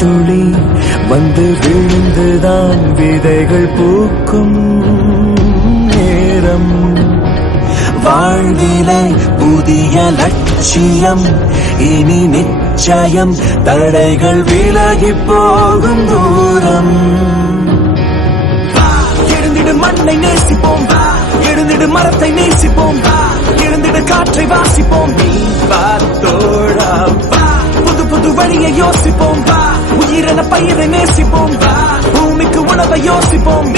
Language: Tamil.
துளி வந்து விழுந்துதான் விதைகள் பூக்கும் நேரம். வாழ்விலே புதிய லட்சியம் இனி நிச்சயம், தடைகள் விலகி போகும் தூரம். எழுந்திடு மண்ணை நேசிப்போம், எழுந்திடு மரத்தை நேசிப்போம், எழுந்திடு காற்றை வாசிப்போம். நீ பார்த்தோடா புது புது வழியை யோசிப்போம், உயிரென பயிரை நேசிப்போம், பூமிக்கு உணவை யோசிப்போம்.